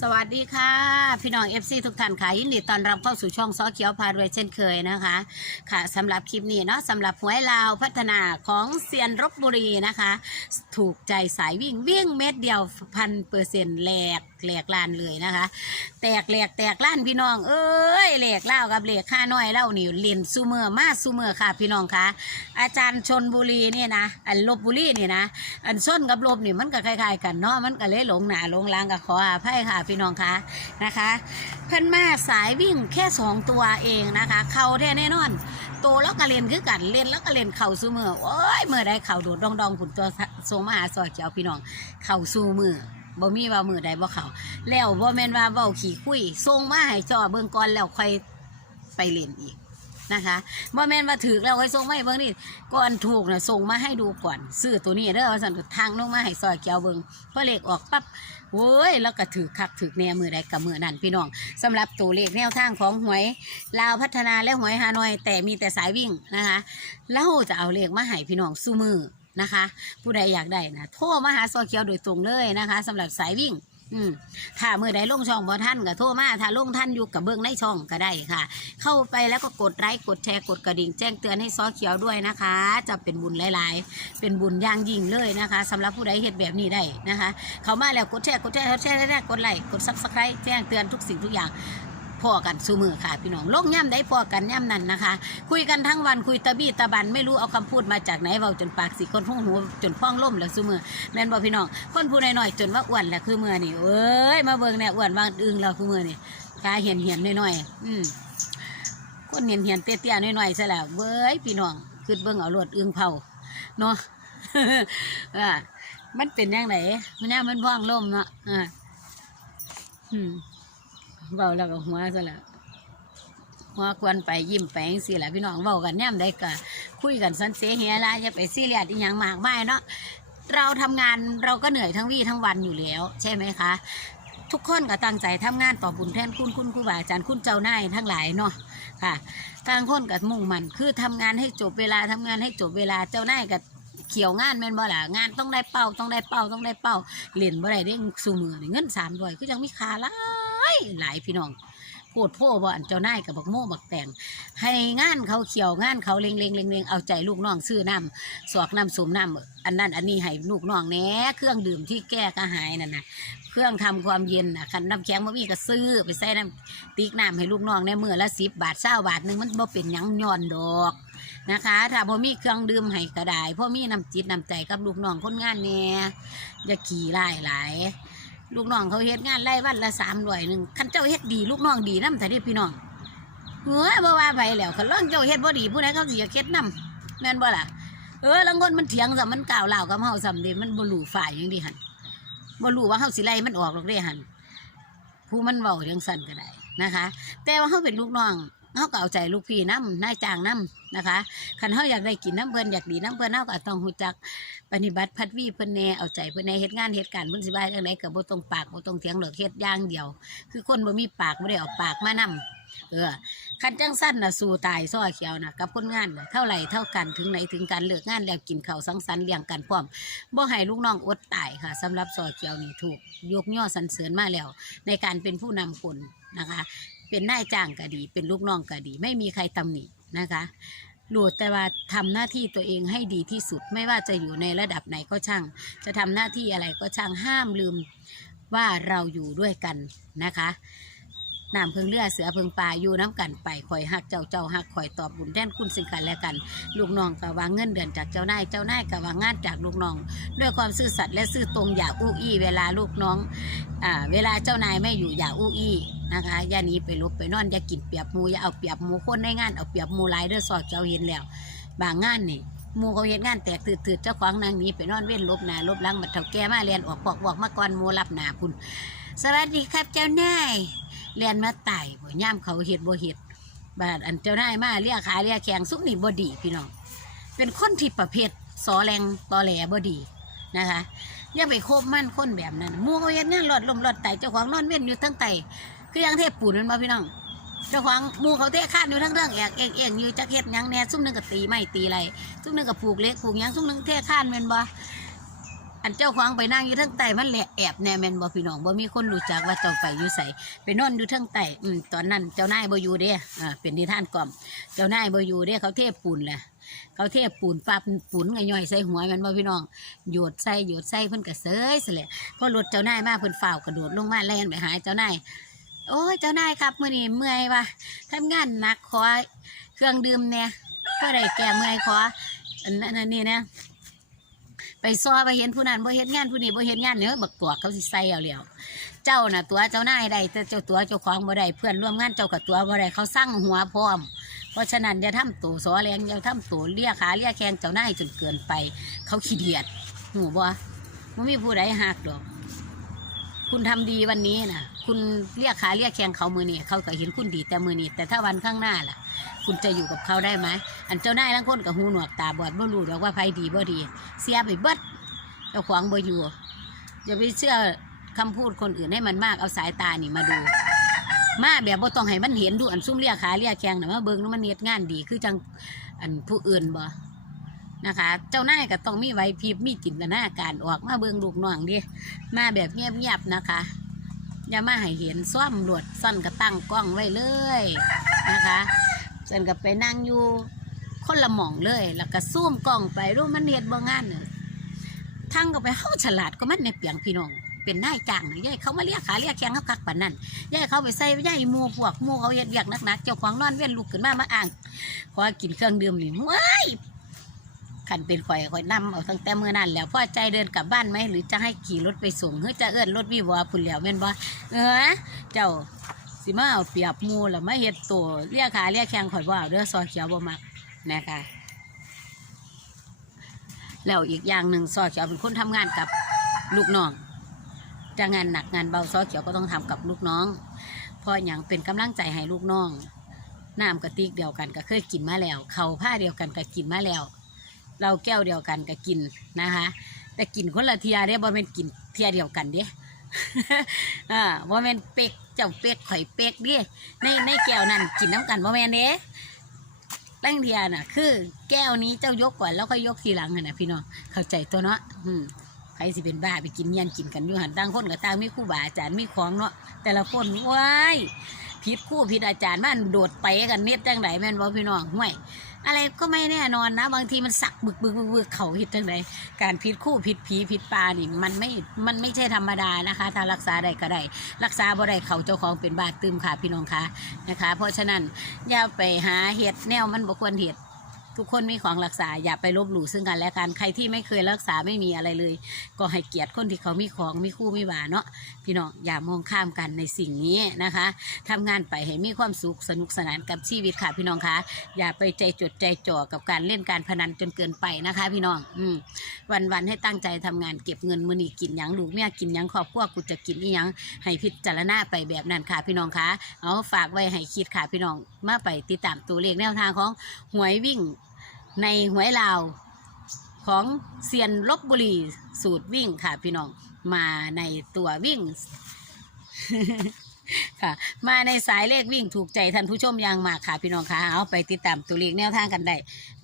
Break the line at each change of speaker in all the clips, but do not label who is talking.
สวัสดีค่ะ พี่น้องเอฟซีทุกท่านค่ะยินดีต้อนรับเข้าสู่ช่องซอเขียวพารวยเช่นเคยนะคะ ค่ะสำหรับคลิปนี้เนาะสำหรับหวยลาวพัฒนาของเซียนรบบุรีนะคะ ถูกใจสายวิ่งวิ่งเม็ดเดียวพันเปอร์เซ็นต์แหลกแหลกล้านเลยนะคะ แตกแหลกแตกล้านพี่น้อง เอ้ยแหลกเล่ากับแหลกข้าน้อยเล่านี่เล่นซูเมอร์มาซูเมอร์ค่ะ พี่น้องคะอาจารย์ชนบุรีเนี่ยนะอันลบบุรีนี่นะ อันส้นกับลบนี่มันก็คล้ายๆกันเนาะมันก็เลยหลงหนาหลงหลางกับขออาภัยค่ะ พี่น้องคะนะคะเพิ่นมาสายวิ่งแค่สองตัวเองนะคะ เขาแท้แน่นอน โตแล้วก็เล่นคือกันเล่นแล้วก็เล่นเข่าสู้มือโอ้ยเมื่อใดเข่าโดดดองดองๆผุนตัวทรงมหาซอยเขียวพี่น้อง เข่าสู้มือ บ่มีว่ามือใดบ่เข่าแล้วบ่แม่นว่าเว้าขี่คุยทรงมาให้จ่อเบิ่งก่อนแล้วค่อยไปเล่นอีกนะคะบ่แม่นว่าถือแล้วค่อยส่งมาให้เบิ่งนี่ก่อนถูกน่ะส่งมาให้ดูก่อนซื้อตัวนี้เด้อว่าซั่นทางลงมาให้ซอยเขียวเบิ่งพอเลขออกปั๊บโอ้ยแล้วก็ถือคักถือแนมือใดกับมือนั่นพี่น้องสำหรับตัวเลขแนวทางของหวยลาวพัฒนาและหวยฮานอยแต่มีแต่สายวิ่งนะคะแล้วจะเอาเลขมาให้พี่น้องสู้มือ นะคะ ผู้ใดอยากได้นะโทรมาหาซอเขียวโดยตรงเลยนะคะสำหรับสายวิ่งอืมถ้าเมื่อใดลงช่องบ่ท่านก็โทรมาถ้าลงท่านอยู่กับเบื้องในช่องก็ได้ค่ะ เข้าไปแล้วก็กดไลค์กดแชร์กดกระดิ่งแจ้งเตือนให้ซอเขียวด้วยนะคะ จะเป็นบุญหลายๆ เป็นบุญย่างยิ่งเลยนะคะสำหรับผู้ใดเห็นแบบนี้ได้นะคะ เขามาแล้วกดแชร์กดแชร์กดแชร์กดแชร์กดไลค์กดซับสไครต์แจ้งเตือนทุกสิ่งทุกอย่าง พอกันสูมือค่ะพี่น้องลงย่ำได้พอกันย่ำนั่นนะคะ คุยกันทั้งวันคุยตะบี้ตะบันไม่รู้เอาคำพูดมาจากไหนเบาจนปากสีคนพุ่งหูจนพ้องล่มแล้วสูมือแม่นบอกพี่น้องคนผู้น้อยๆจนว่าอ้วนแหละคือมือนี่เอ้ยมาเบิ่งเนี่ยอ้วนวางอึงเราคือมือนี่กาเหียนเหียนน้อยๆอืมคนเหียนเหียนๆเตี้ยๆน้อยๆซะแล้วเว้ยพี่น้องคือเบิ่งเอารวดอึงเผาเนาะอ่ามันเป็นยังไงมันยังมันพ้องล่มเนาะอ่าอืม เบาแล้วก็หัวซะล้วหัวควรไปยิ้มแปงสิแหละพี่น้องเบากันแนมได้ก็คุยกันสันเสเฮียละอย่าไปซีเรียสอีหยังมากไมายเนาะเราทำงานเราก็เหนื่อยทั้งวี่ทั้งวันอยู่แล้ว ใช่ไหมคะ ทุกคนก็ตั้งใจทำงานต่อบุญแทนคุณคุณครูบาอาจารย์คุณเจ้านายทั้งหลายเนาะค่ะต่างคนกับมุ่งมันคือทำงานให้จบเวลาทำงานให้จบเวลาเจ้านายกับเขียวงานแม่นบ่ล่ะงานต้องได้เป้าต้องได้เป้าต้องได้เป้าเล่นบ่ได้เด้งสูมือนเงินสามร้อยคือยังมีคาหลายหลายพี่น้องโพดโพ่อบ่อันเจ้านายกับบักโม่บักแต่งให้งานเขาเขียวงานเขาเล็งเล็งเล็งเล็งเอาใจลูกน้องซื้อน้ำสอกน้ำสูมน้ำอันนั้นอันนี้ให้ลูกน้องแหน่เครื่องดื่มที่แก้กระหายนั่นนะเครื่องทำความเย็นนะคันน้ำแข็งบ่มีก็ซื้อไปใส่น้ำติ๊กน้ำให้ลูกน้องในเมื่อละสิบบาทเศร้าบาทหนึงมันบ่เป็นหยังย้อนดอกนะคะถ้าบ่อมีเครื่องดื่มให้ก็ได้พ่อมีน้ำจิตน้ำใจกับลูกน้องคนงานแหน่อย่าขี่ไล่หลายลู ลูกน้องเขาเฮ็ดงานไล่วันละสามร้อยหนึ่งคันเจ้าเฮ็ดดีลูกน้องดีน้ำแต่ที่พี่น้องเฮ้ยบ่ว่าไปแล้วคันล่องเจ้าเฮ็ดบ่ดีผู้ใดเขาสิอยากเฮ็ดน้ำแม่นบ่ล่ะเออลังคนมันเถียงซะมันกล่าวเล่าวกับเฮาซ้ำเดมันบ่รู้ฝ่ายยังดีหันบ่รู้ว่าเฮาสิไล่มันออกหรอกเด้หันผู้มันเว้าจังซั่นก็ได้นะคะ แต่ว่าเฮาเป็นลูกน้อง เฮาก็เอาใจลูกพี่นำนายจ้างนำนะคะคันเฮาอยากได้กินน้ำเพิ่นอยากดีน้ำเพิ่นเฮาก็ต้องรู้จักปฏิบัติพัดวีเพิ่นแน่เอาใจเพิ่นแน่เฮ็ดงานเฮ็ดการเพิ่นสิว่าจังไดก็บ่ต้องปากบต้องเถียงหรอกเฮ็ดย่างเดียว คือคนบ่มีปากบ่ได้เอาปากมานำเออคันจังสั้นน่ะสู่ตายซ้อเขียวน่ะกับคนงานนะเท่าไหร่เท่ากันถึงไหนถึงการเลิกงานแล้วกินข้าวสังสรรค์เลี้ยงกันพร้อมบ่ให้ลูกน้องอดตายค่ะสำหรับซ้อเขียวนี่ถูกยกย่อสรรเสริญมาแล้ว ในการเป็นผู้นำคนนะคะ เป็นนายจ้างก็ดี เป็นลูกน้องก็ดี ไม่มีใครตำหนินะคะหลุดแต่ว่าทำหน้าที่ตัวเองให้ดีที่สุด ไม่ว่าจะอยู่ในระดับไหนก็ช่าง จะทำหน้าที่อะไรก็ช่างห้ามลืมว่าเราอยู่ด้วยกันนะคะน้ำเพิงเลือเสือเพิงปลาอยู่น้ำกันไปคอยหักเจ้าเจ้าหักคอยตอบบุญแทนคุณสิ่งกันและกัน ลูกน้องก็วางเงินเดือนจากเจ้านายเจ้านายก็วางงานจากลูกน้อง ด้วยความซื่อสัตย์และซื่อตรงอย่าอู้อี้เวลาลูกน้องอ่าเวลาเจ้านายไม่อยู่อย่าอู้อี้ นะคะอย่านี้ไปลบไปนอนอย่ากินเปียบหมูอย่าเอาเปียบหมูคนในงานเอาเปียบหมูหลายเด้อสอดเจ้าเห็นแล้ว บางงานนี่หมูเขาเห็นงานแตกตืดๆเจ้าของนางหนี้ไปนอนเว้นลบหนาลบหลังบัดเท่าแก่มาเรียนออกปอกบอกมาก่อนหมูรับหนาคุณสวัสดีครับเจ้านายเรียนมาไต่บ่ย่ามเขาเห็ดบ่เห็ดบาดอันเจ้านายมาเรียกขาเรียกแขงสุกนี่บ่ดีพี่น้องเป็นคนที่ประเภทสอแรงตอแหลบ่ดีนะคะอย่าไปโคบมั่นคนแบบนั้นมูเขาเฮ็ดงานหลอดลมหลอดไตเจ้าของนอนเว้นอยู่ทั้งไต คือยังเทพปูนแมันบ่พี่น้องเจ้าของมูเขาเทคานอยู่ทั้งเรื่องแอกเอกเอกอยู่จักเฮ็ดยังแน่ซุ่มหนึงก็ตีไม้ตีไรซุ่มหนึงก็ผูกเล็กผูกยังซุ่มหนึงเทคานแม่นบ่อันอันเจ้าของไปนั่งอยู่ทั้งใต้มันแหละแอบแน่แมนบ่พี่น้องบ่มีคนรู้จักว่าเจ้าไปอยู่ไสไปนอนอยู่ทั้งใต้อืมตอนนั้นเจ้านายบ่อยู่เด้อ่าเป็นนิทานก่อม เจ้านายบ่อยู่เด้เขาเทพปูนแหละเขาเทพปูนปั๊บปูนไงย่อยใส่หัวมันบ่พี่น้องโยดใส่โยดใส่เพิ่นก็เสยซะแหละพอรถเจ้านายมาเพิ่นฝ้าวกระโดดลงมาแล่นไปหาเจ้านาย โอ้ยเจ้านายครับมื้อนี้เมื่อยว่ะทำงานหนักขอเครื่องดื่มแหน่ยก็ได้แก้เมื่อยขออันนั้นนนี้นะไปซ้อไปเห็นผู้นั้นบ่เฮ็ดงานผู้นี้บ่เฮ็ดงานเด้อบักตัวเขาสิใส่เอาแล้วเจ้าน่ะตัวเจ้านายได้แต่เจ้าตัวเจ้าของบ่ได้เพื่อนร่วมงานเจ้ากับตัวบ่ได้เขาสั่งหัวพร้อม เพราะฉะนั้นอย่าทำตัวสอแรงอย่าทำตัวเลี้ยขาเลี้ยแขงเจ้านายจนเกินไป เขาขี้เดียดหูบ่ไม่มีผู้ใดหักดอก คุณทำดีวันนี้นะคุณเรียกขาเรียกแขงเขามือนี่เขาก็เห็นคุณดีแต่มือนี่แต่ถ้าวันข้างหน้าล่ะ คุณจะอยู่กับเขาได้ไหมอันเจ้านายทั้งคนกับหูหนวกตาบอดบ่รู้หรอกว่าไผดีบ่ดี เสียไปเบิดเจ้าของบ่อยู่อย่าไปเชื่อคำพูดคนอื่นให้มันมากเอาสายตานี่มาดู มาแบบบ่ต้องให้มันเห็นดูอันซุ่มเรียกขาเรียกแขงนะมาเบิ่งแล้วมันเน็ดงานดีคือจังอันผู้อื่นบ่ นะคะ เจ้านายก็ต้องมีไหวพริบมีจินตนาการออกมาเบิ่งลูกน้องดิมาแบบเงียบๆนะคะ อย่ามาให้เห็นซ่อมรวดซ่อนก็ตั้งกล้องไว้เลยนะคะส่วนก็ไปนั่งอยู่คนละหม่องเลย แล้วก็ซูมกล้องไปรู้มันเฮ็ดบ่งานเนี่ยทั้งก็ไปเฮาฉลาดก็มันในเปียงพี่น้องเป็นนายจ้างนะยายเขามาเรียกขาเรียกแข้งเขาคักปานนั้นยายเขาไปใส่ยายมูพวกมูเขาเฮ็ดเวียกหนักๆเจ้าของนอนเว้นลุกขึ้นมามาอ่างขอกินเครื่องดื่มนี่ว้ย ขันเป็นข่อยข่อยนำเอาตั้งแต่เมื่อนั้นแล้วพ่อใจเดินกลับบ้านไหมหรือจะให้ขี่รถไปส่งหรือจะเอื้อนรถวิวาพุ่นแล้วแม่นบ่เออเจ้าสิมาเอาเปรียบมูแล้วมาเฮ็ดตัวเรียกขาเรียกแข้งข่อยบ่เอาเด้อซอเขียวบ่มักนะคะแล้วอีกอย่างหนึ่งซอเขียวเป็นคนทำงานกับลูกน้องจะงานหนักงานเบาซอเขียวก็ต้องทำกับลูกน้องพราะอย่างเป็นกำลังใจให้ลูกน้องน้ำกระติกเดียวกันก็เคยกินมาแล้ว เขาผ้าเดียวกันก็กินมาแล้ว เราแก้วเดียวกันก็กินนะคะ แต่กินคนละเทียเด้บ่เป็นกินเทียเดียวกันเด้อ่าบ่แม่นเป็กเจ้าเป็กข่อยเป็กเด้ในในแก้วนั้นกินน้ำกันบ่แม่นเด้ตั้งเทียน่ะ คือ แก้วนี้เจ้ายกก่อนแล้วก็ยกทีหลังนะนะพี่น้องเข้าใจตัวเนาะอืมใครสิเป็นบ้าไปกินเมียนกินกันอยู่หันต่างคนกับต่างมีคู่บาอาจารย์มีของเนาะแต่ละคนว้ายผิดคู่ผิดอาจารย์มันโดดไปกันเน็ตจังไดแม่นบ่พี่น้องห่วย อะไรก็ไม่แน่นอนนะ บางทีมันสักบึกบึกบึกบึกเขาผิดทั้งไดการผิดคู่ผิดผีผิดปลานี่มันไม่มันไม่ใช่ธรรมดานะคะ ถ้ารักษาได้ก็ได้รักษาบ่ได้เขาเจ้าของเป็นบาดตืมค่ะพี่น้องคะนะคะ เพราะฉะนั้นอย่าไปหาเห็ดแนวมันบ่ควรเห็ด ทุกคนมีของรักษาอย่าไปลบหลู่ซึ่งกันและกันใครที่ไม่เคยรักษาไม่มีอะไรเลย ก็ให้เกียรติคนที่เขามีของมีคู่มีหวาเนาะพี่น้องอย่ามองข้ามกันในสิ่งนี้นะคะทำงานไปให้มีความสุขสนุกสนานกับชีวิตค่ะพี่น้องคะอย่าไปใจจดใจจ่อกับการเล่นการพนันจนเกินไปนะคะ พี่น้องอืมวันวันให้ตั้งใจทำงานเก็บเงินมือนีกินยังลูกเมียกินยังครอบครัวกูจะกินอีหยังให้พิจารณาไปแบบนั้นค่ะพี่น้องคะเอาฝากไว้ให้คิดค่ะพี่น้องมาไปติดตามตัวเลขแนวทางของหวยวิ่ง ในหวยลาวของเซียนลบบุรีสูตรวิ่งค่ะพี่น้องมาในตัววิ่งค่ะ มาในสายเลขวิ่งถูกใจท่านผู้ชมยังมากค่ะพี่น้องค่ะเอาไปติดตามตัวเลขแนวทางกันได้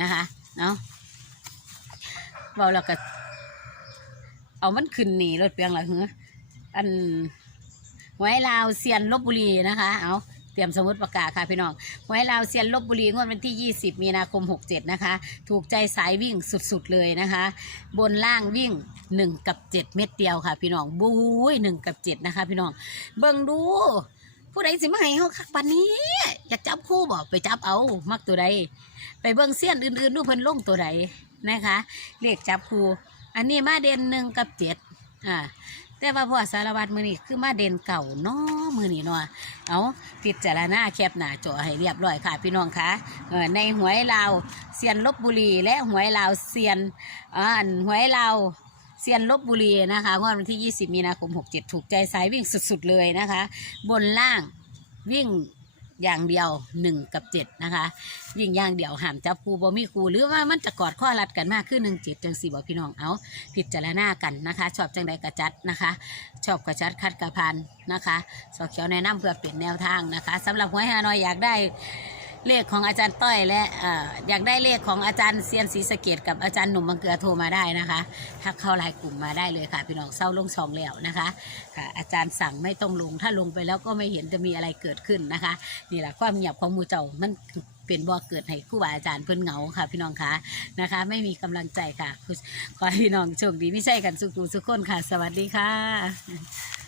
นะคะเนาะเบาแล้วก็เอามันขึ้นหนีรถเปียงละเหรออันหวยลาวเซียนลบบุรีนะคะ เอา เตรียมสมุดประกาศค่ะพี่น้องหวยลาวเซียนลบบุรีงวดวันที่ 20 มีนาคม 67 นะคะ ถูกใจสายวิ่งสุดๆเลยนะคะ บนล่างวิ่ง 1 กับ 7 เม็ดเดียวค่ะ พี่น้องบุ้ย1กับ 7 นะคะ พี่น้องเบิ่งดูผู้ใดสิมาให้เฮาคักปานนี้ อยากจับคู่บ่ไปจับเอามักตัวใดไปเบิ่งเสี้ยนอื่นๆดูเพิ่นลงตัวใดนะคะเลขจับคู่อันนี้มาเด่นหนึ่งกับเจ็ดอ่า แต่ว่าพ่อสารวัตรมือนี่คือมาเด่นเก่าเนาะมือนี่เนาะเอาพิจารณาแคบหน้าจอให้เรียบร้อยค่ะพี่น้องคะในหวยลาวเซียนลบบุรีและหวยลาวเซียนอ่าอันหวยลาวเซียนลบบุรีนะคะงวดวันที่ 20 มีนาคม 67 ถูกใจสายวิ่งสุด ๆ เลยนะคะ บนล่างวิ่ง อย่างเดียวหนึ่งกับเจ็ดนะคะวิ่งอย่างเดียวหามจับคูบ่มีคูหรือว่ามันจะกอดข้อรัดกันมากขึ้นหนึ่งเจ็ดจังสี่บอกพี่น้องเอาผิดจารณากันนะคะ ชอบจังใดกระจัดนะคะ ชอบกระจัดคัดกระพันนะคะสอเขียวแนะนำเพื่อเปลี่ยนแนวทางนะคะสำหรับหวยฮานอยอยากได้ เลขของอาจารย์ต้อยและออยากได้เลขของอาจารย์เซียนศรีสะเกดกับอาจารย์หนุ่มบางเกลือโทรมาได้นะคะถ้าเข้าไลน์กลุ่มมาได้เลยค่ะพี่น้องเศร้าลงสองแล้วนะคะค่ะอาจารย์สั่งไม่ต้องลงถ้าลงไปแล้วก็ไม่เห็นจะมีอะไรเกิดขึ้นนะคะนี่แหละความเงียบของมูเจ้ามันเป็นบ่อเกิดให้ครูบาอาจารย์เพิ่นเหงาค่ะ พี่น้องคะนะคะ ไม่มีกำลังใจค่ะขอให้พี่น้องโชคดีไม่ใช่กันสุขุสุขคนค่ะ สวัสดีค่ะ